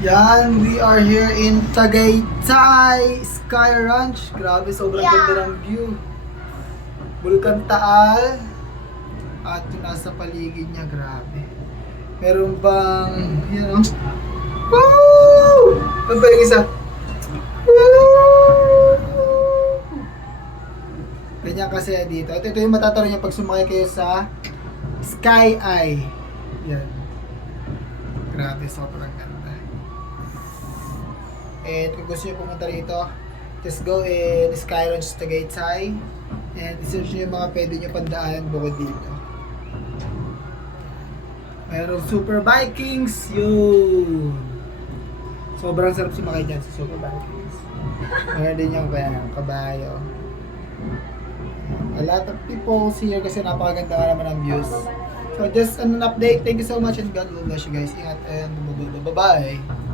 Yan, we are here in Tagaytay Sky Ranch. Grabe, sobrang Yeah. ganda ng view. Bulkan Taal. At yung nasa paligid niya, grabe. Meron bang, yan o. Woo! Ano ba yung isa? Woo! Ganyan kasi dito. Ito, ito yung matataro niya pag sumakay kayo sa Sky Eye. Yan. Grabe, sobrang ganda. And kung gusto niyo pumunta rito, just go in Sky Ranch Tagaytay. And isearch niyo yung mga pwede niyo pandaanan bukod dito. Mayroong Super Vikings, yun! Sobrang sarap sumakay dyan sa Super Vikings. Mayroon din yung kaya, kabayo. A lot of people here kasi napakaganda nga naman ang views. So just an update. Thank you so much and God bless you guys. Ingat and bye-bye.